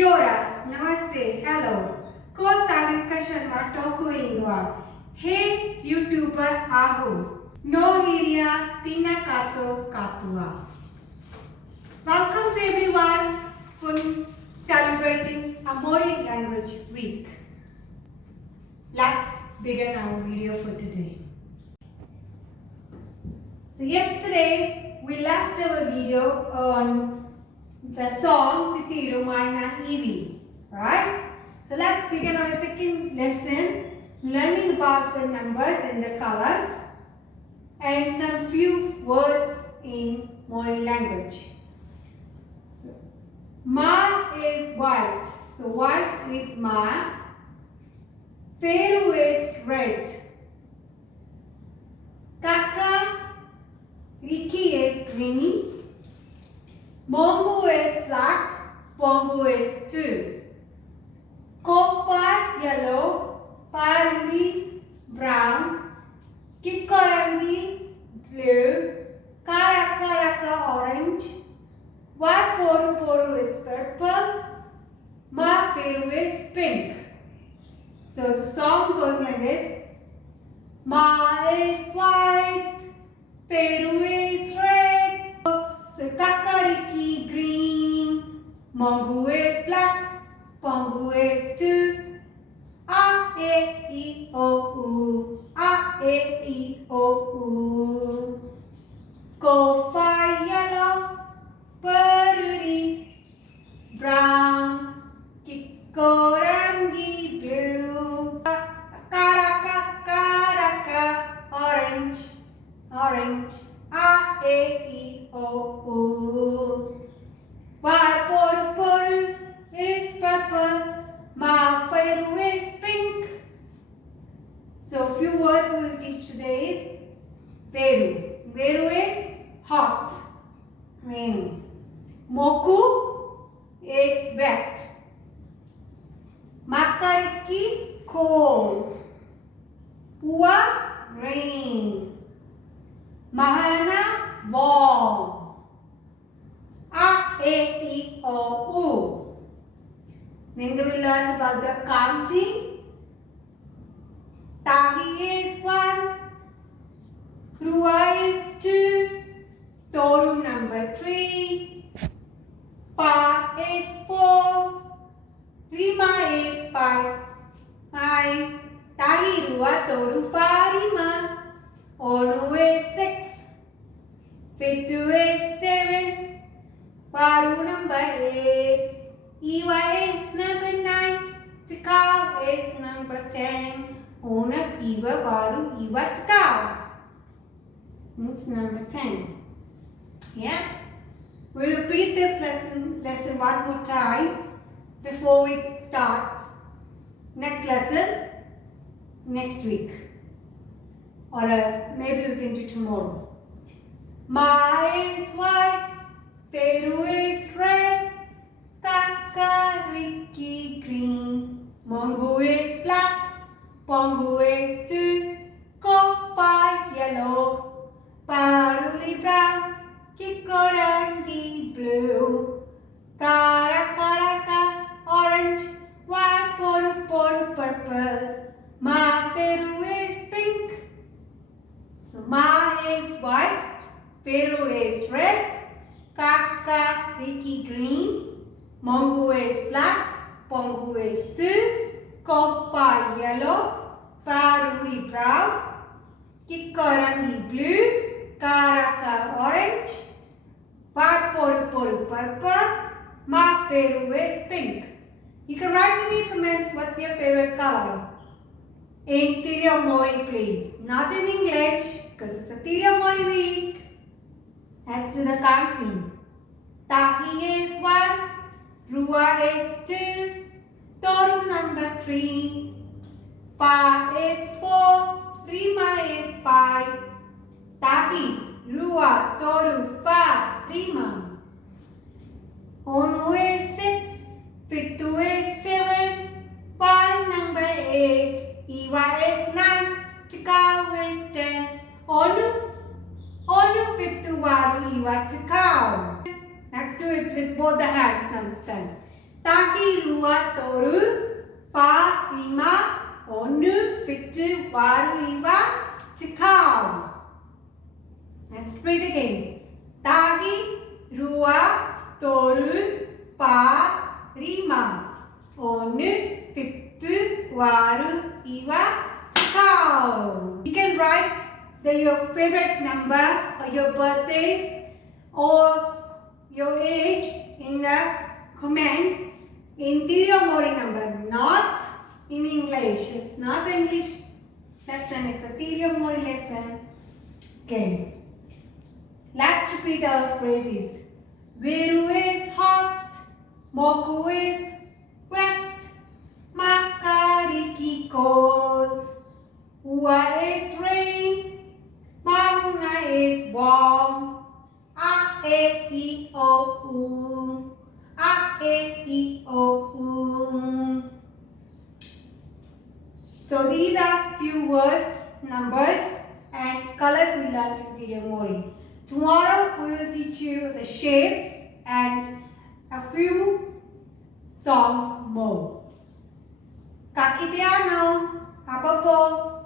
Kia ora, namaste, hello. Ko salutations wa toku ingoa. Hey YouTuber ahu. No hiria tina kato katua. Welcome to everyone for celebrating a Māori language week. Let's begin our video for today. So yesterday we left our video on the song Titiru Maina Iwi, right? So let's begin our second lesson, learning about the numbers and the colors and some few words in Māori language. So, Ma is white, so white is Ma. Peru is red. Kaka, Riki is green. Mongo is black, Pongo is 2. Kopai, yellow, Paruri, brown, Kikorangi, blue, Karakaraka, orange, Waporu is purple, Maperu is pink. So the song goes like this. Ma is white, Peru is red. So Kakariki green, Mongo is black, Pongo is 2. A, E, I, O, U. A, E, I, O, U. Kopai yellow, Paruri brown, Kikorangi blue, Karaka orange, A, E, I, O, U. Waporu is purple, Maperu is pink. So few words we will teach today is Peru. Peru is hot, rain. Moku is wet. Makariki cold. Pua rain. Mahana warm. A, E, I, O, U. Then we will learn about the counting. Tahi is 1. Rua is 2. Toru number 3. Pa is 4. Rima is 5. Tahi Rua Toru Pa Rima. Onu is 6. Fitu is 7. Paru number 8. Iwa is number 9. Tikau is number 10. Ona Iwa Paru Iwa Tikau. It's number 10. Yeah? We'll repeat this lesson one more time before we start next lesson next week. Or maybe we can do tomorrow. Ma is white. Peru is red, Kakariki green, Mongo is black, Pongo is 2, Kopai yellow, Paruri brown, Kikorangi blue, Karakaraka orange, Waporu purple, Maperu is pink. So Ma is white, Peru is red, Kakariki green, Mongo is black, Pongo is 2, Kopai yellow, Paruri brown, Kikorangi blue, Karaka orange, Waporu purple, Maperu is pink. You can write in the comments what's your favorite color. In Tiria Māori please, not in English because it's a Tiria Māori week. Let's do the counting. Tahi is 1, Rua is 2, Toru number 3, Pa is 4, Rima is 5, Tahi, Rua, Toru, Pa, Rima. Onu is 6, Fitu is 7, Paru number 8, Iwa is 9, Tikau is 10, Onu Fitu Waru Iwa Tikau. Let's do it with both the hands now this time. Taki rua toru, pa rima, onu fitu waru iwa, tikau. Let's repeat again. Taki rua toru, pa rima, onu fitu waru iwa, tikau. You can write your favorite number or your birthdays or your age in the comment in Interior Māori number, not in English. It's not an English lesson, it's a Interior Māori lesson. Okay. Let's repeat our phrases. Veru is hot, moku is wet, makariki cold, ua is rain, mahuna is warm, a e I o u, a e I o u. So these are few words, numbers and colors we learned in Interior Māori. Tomorrow we will teach you the shapes and a few songs more. Ka kite anō, hapapo.